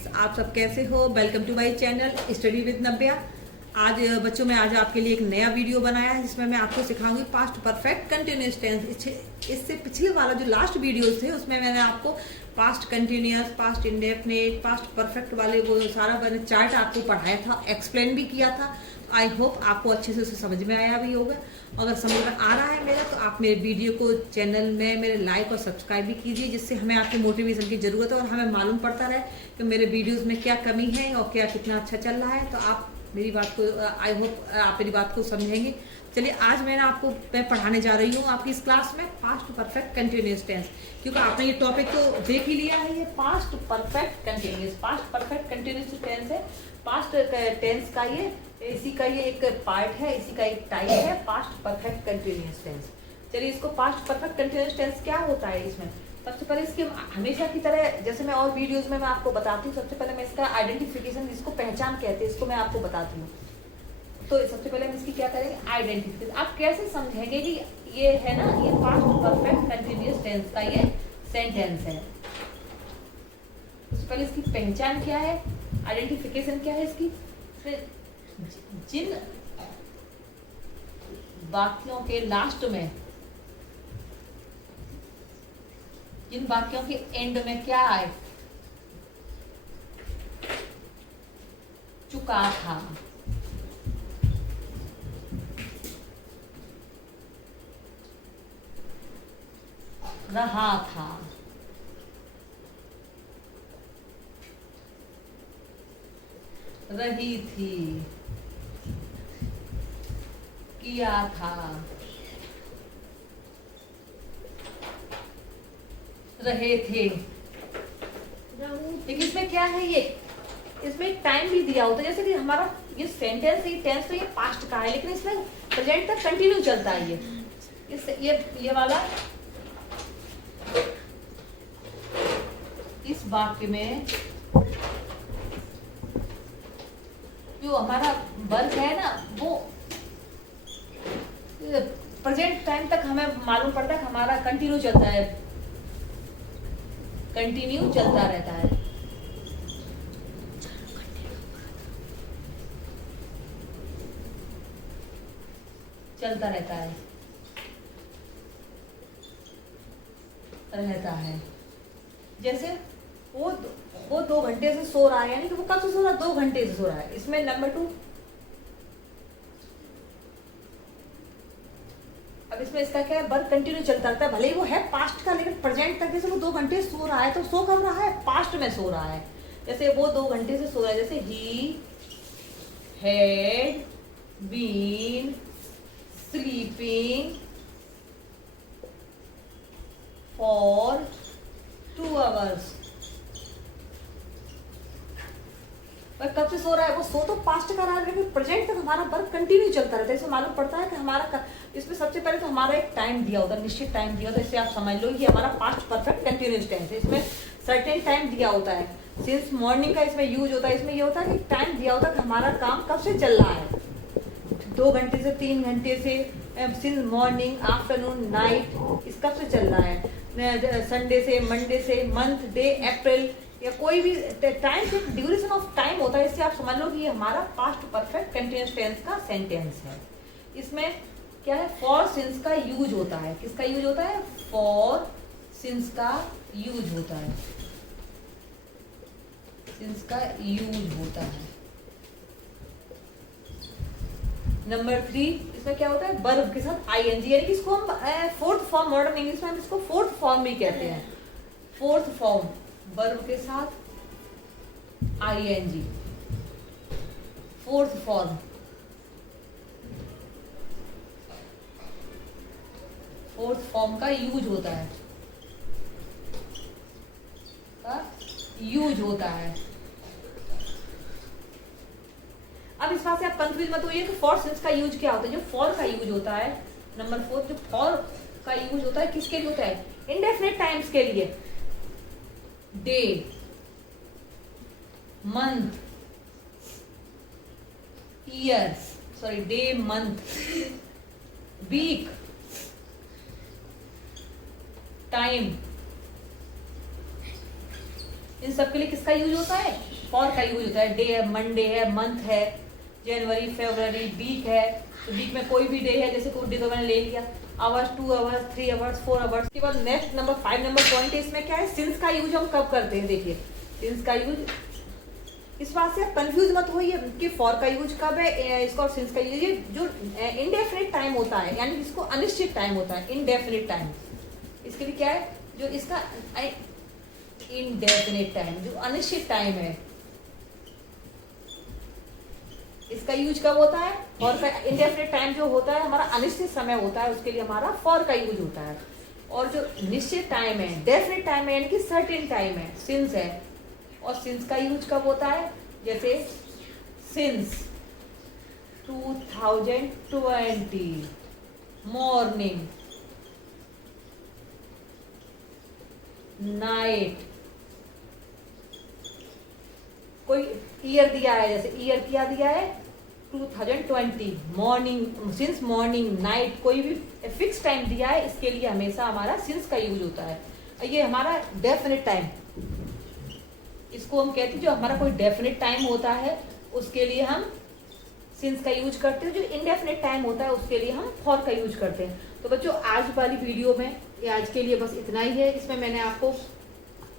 Students, आप सब कैसे हो। Welcome to my channel study with Navya. आज बच्चों मैं आज आपके लिए एक नया वीडियो बनाया है जिसमें मैं आपको सिखाऊंगी पास्ट परफेक्ट कंटिन्यूअस टेंस। इससे पिछले वाला जो लास्ट वीडियोस थे उसमें मैंने आपको past continuous, past indefinite, past perfect वाले वो सारा मैंने चार्ट आपको पढ़ाया था, एक्सप्लेन भी किया था। आई होप आपको अच्छे से उसे समझ में आया भी होगा। अगर समझ में आ रहा है मेरा तो आप मेरे वीडियो को चैनल में मेरे लाइक और सब्सक्राइब भी कीजिए, जिससे हमें आपके मोटिवेशन की ज़रूरत है और हमें मालूम पड़ता रहे कि मेरे वीडियोस में क्या कमी है और क्या कितना अच्छा चल रहा है। तो आप मेरी बात को आई होप आप मेरी बात को समझेंगे। चलिए, आज मैं पढ़ाने जा रही हूँ आपकी इस क्लास में पास्ट परफेक्ट कंटिन्यूअस टेंस, क्योंकि आपने ये टॉपिक तो देख ही लिया है। ये पास्ट परफेक्ट कंटिन्यूअस टेंस है। पास्ट टेंस का ये इसी का ये एक पार्ट है, इसी का एक टाइप है पास्ट परफेक्ट कंटिन्यूअस टेंस। चलिए, इसको पास्ट परफेक्ट कंटिन्यूअस टेंस क्या होता है। इसमें सबसे पहले इसके हमेशा की तरह जैसे मैं और वीडियोस में मैं आपको बताती हूँ, सबसे पहले मैं इसका आइडेंटिफिकेशन, इसको पहचान कहते हैं, इसको मैं आपको बताती हूँ। तो सबसे पहले हम इसकी क्या करेंगे, आइडेंटिफिकेशन। आप कैसे समझेंगे कि ये है ना, ये पास्ट परफेक्ट कंटिन्यूअस टेंस का ये सेंटेंस है। सबसे पहले इसकी पहचान क्या है, आइडेंटिफिकेशन क्या है इसकी। जिन वाक्यों के लास्ट में, जिन वाक्यों के एंड में क्या आए, चुका था, रहा था, रही थी, किया था, रहे थे। लेकिन इसमें क्या है, ये इसमें एक टाइम भी दिया होता है। जैसे कि हमारा ये सेंटेंस, ये टेंस तो ये पास्ट का है, लेकिन इसमें प्रेजेंट तक कंटिन्यू चलता है। ये वाला इस वाक्य में जो हमारा वर्क है ना, वो प्रेजेंट टाइम तक हमें मालूम पड़ता है कि हमारा कंटिन्यू चलता है, कंटिन्यू चलता रहता है। चलता रहता है, रहता है। जैसे वो 2 घंटे से सो रहा है, यानी कि वो कब से सो रहा है, 2 घंटे से सो रहा है। इसमें नंबर 2, अब इसमें इसका क्या है, वर्क कंटिन्यू चलता रहता है, भले ही वो है पास्ट का, लेकिन प्रेजेंट तक। जैसे वो 2 घंटे सो रहा है, तो सो कब रहा है, पास्ट में सो रहा है। जैसे वो 2 घंटे से सो रहा है, जैसे ही had been sleeping for 2 hours. कब से सो रहा है, वो सो तो पास्ट का रहा है, लेकिन प्रेजेंट तक हमारा वर्क कंटिन्यू चलता रहता है। इसमें मालूम पड़ता है कि हमारा इसमें सबसे पहले तो हमारा एक टाइम दिया होता है, निश्चित टाइम दिया होता है। इससे आप समझ लो कि हमारा पास्ट परफेक्ट कंटिन्यूअस टेंस है। इसमें सर्टेन टाइम दिया होता है, सिंस मॉर्निंग का इसमें यूज होता है। इसमें ये होता है कि टाइम दिया होता है कि हमारा काम कब से चल रहा है, 2 घंटे से, 3 घंटे से, सिंस मॉर्निंग, आफ्टरनून, नाइट, इस कब से चल रहा है, संडे से, मंडे से, मंथ, डे, अप्रैल, या कोई भी टाइम से ड्यूरेशन ऑफ टाइम होता है। इससे आप समझ लो कि ये हमारा पास्ट परफेक्ट कंटिन्यूअस टेंस का सेंटेंस है। इसमें क्या है, फॉर सिंस का यूज होता है। किसका यूज होता है, फॉर सिंस का यूज होता है, सिंस का यूज होता है। नंबर 3, इसमें क्या होता है, वर्ब के साथ आईएनजी, यानी कि इसको हम फोर्थ फॉर्म, मॉडर्न इंग्लिश में हम इसको फोर्थ फॉर्म भी कहते हैं। फोर्थ फॉर्म वर्ब के साथ ING, fourth form, fourth form का यूज होता है, यूज होता है। अब इस बात से आप कंफ्यूज मत होइए कि फॉर सिंस का यूज क्या होता है। जो फॉर का यूज होता है, नंबर 4, जो फॉर का यूज होता है किसके लिए होता है, इंडेफिनिट टाइम्स के लिए। Day, month, years, sorry day, month, week, time, इन सब के लिए किसका यूज होता है? फॉर का यूज होता है। डे है, मंडे है, मंथ है, जनवरी, फरवरी, वीक है, तो वीक में कोई भी डे है, जैसे कोई डे तो मैंने ले लिया, आवर्स, 2 आवर्स, 3 आवर्स, 4 आवर्स। उसके बाद नेक्स्ट नंबर 5 नंबर पॉइंट है, इसमें क्या है? सिंस का यूज हम कब करते हैं? देखिए सिंस का यूज, इस बात से आप कंफ्यूज मत होइए कि फॉर का यूज कब है, इसका और सिंस का यूज, ये जो इनडेफिनिट टाइम होता है, यानी इसको अनिश्चित टाइम होता है, इनडेफिनिट टाइम। इसके लिए क्या है? जो इसका इनडेफिनिट टाइम, जो अनिश्चित टाइम है, इसका यूज कब होता है? फॉर का। इंडेफिनिट टाइम जो होता है हमारा अनिश्चित समय होता है, उसके लिए हमारा फॉर का यूज होता है। और जो निश्चित टाइम है, डेफिनिट टाइम है, यानी कि सर्टेन टाइम है, सिंस है। और सिंस का यूज कब होता है? जैसे सिंस 2020 मॉर्निंग, नाइट, कोई ईयर दिया है, जैसे ईयर क्या दिया है? 2020 मॉर्निंग, सिंस मॉर्निंग, नाइट, कोई भी फिक्स टाइम दिया है, इसके लिए हमेशा हमारा सिंस का यूज होता है। ये हमारा डेफिनेट टाइम, इसको हम कहते हैं, जो हमारा कोई डेफिनेट टाइम होता है उसके लिए हम सिंस का यूज करते हैं, जो इनडेफिनेट टाइम होता है उसके लिए हम फॉर का यूज करते हैं। तो बच्चों आज वाली वीडियो में आज के लिए बस इतना ही है। इसमें मैंने आपको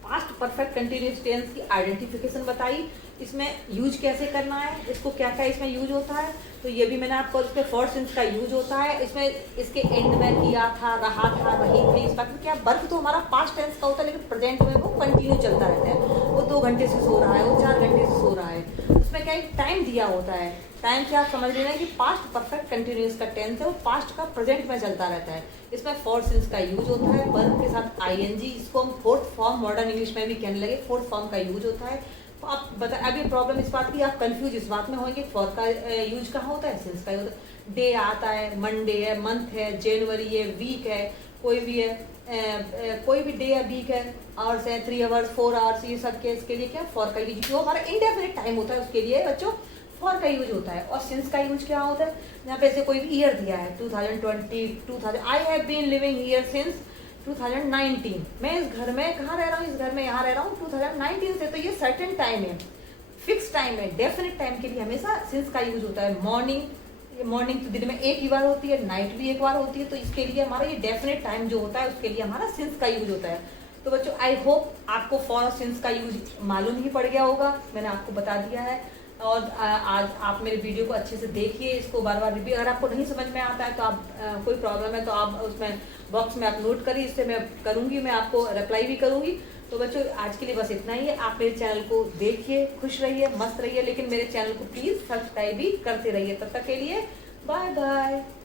पास्ट परफेक्ट कंटिन्यूअस टेंस की आइडेंटिफिकेशन बताई, इसमें यूज कैसे करना है, इसको क्या क्या इसमें यूज होता है, तो ये भी मैंने आपको, इसमें फॉर सिंस का यूज होता है, इसमें इसके एंड में किया था, रहा था, रही थी। इस बात में क्या, वर्क तो हमारा पास्ट टेंस का होता है, लेकिन प्रेजेंट में वो कंटिन्यू चलता रहता है। वो 2 घंटे से सो रहा है, वो 4 घंटे से सो रहा है, उसमें क्या एक टाइम दिया होता है। टाइम से आप समझ लेना कि पास्ट परफेक्ट कंटिन्यूअस का टेंस है, वो पास्ट का प्रेजेंट में चलता रहता है। इसमें फॉर सिंस का यूज होता है, वर्ब के साथ आईएनजी, इसको हम फोर्थ फॉर्म मॉडर्न इंग्लिश में भी कहने लगे, फोर्थ फॉर्म का यूज होता है। तो आप बता, अभी प्रॉब्लम इस बात की, आप कंफ्यूज इस बात में होंगे फॉर का यूज कहाँ होता है, सिंस का यूज। डे आता है, मंडे है, मंथ है, जनवरी है, वीक है, कोई भी है, कोई भी डे है, वीक है, आवर्स है, 3 आवर्स, 4 आवर्स, ये सब के इसके लिए क्या फॉर का यूज, जो हमारा इंडेफिनिट टाइम होता है उसके लिए बच्चों फॉर का यूज होता है। और सिंस का यूज क्या होता है? यहाँ पे ऐसे कोई भी ईयर दिया है, 2020, 2000, I have been living here since 2019, मैं इस घर में कहाँ रह रहा हूँ, इस घर में यहाँ रह रहा हूँ 2019 से। तो ये सर्टेन टाइम है, फिक्स टाइम है, डेफिनेट टाइम के लिए हमेशा सिंस का यूज होता है। मॉर्निंग तो दिन में एक ही बार होती है, नाइट भी एक बार होती है, तो इसके लिए हमारा ये डेफिनेट टाइम जो होता है उसके लिए हमारा सिंस का यूज होता है। तो बच्चों आई होप आपको फॉर और सिंस का यूज मालूम ही पड़ गया होगा, मैंने आपको बता दिया है। और आज आप मेरे वीडियो को अच्छे से देखिए, इसको बार बार रिपीट, अगर आपको नहीं समझ में आता है तो आप कोई प्रॉब्लम है तो आप उसमें बॉक्स में आप नोट करिए, इससे मैं करूँगी, मैं आपको रिप्लाई भी करूँगी। तो बच्चों आज के लिए बस इतना ही है। आप मेरे चैनल को देखिए, खुश रहिए, मस्त रहिए, लेकिन मेरे चैनल को प्लीज़ सब्सक्राइब भी करते रहिए। तब तक के लिए बाय बाय।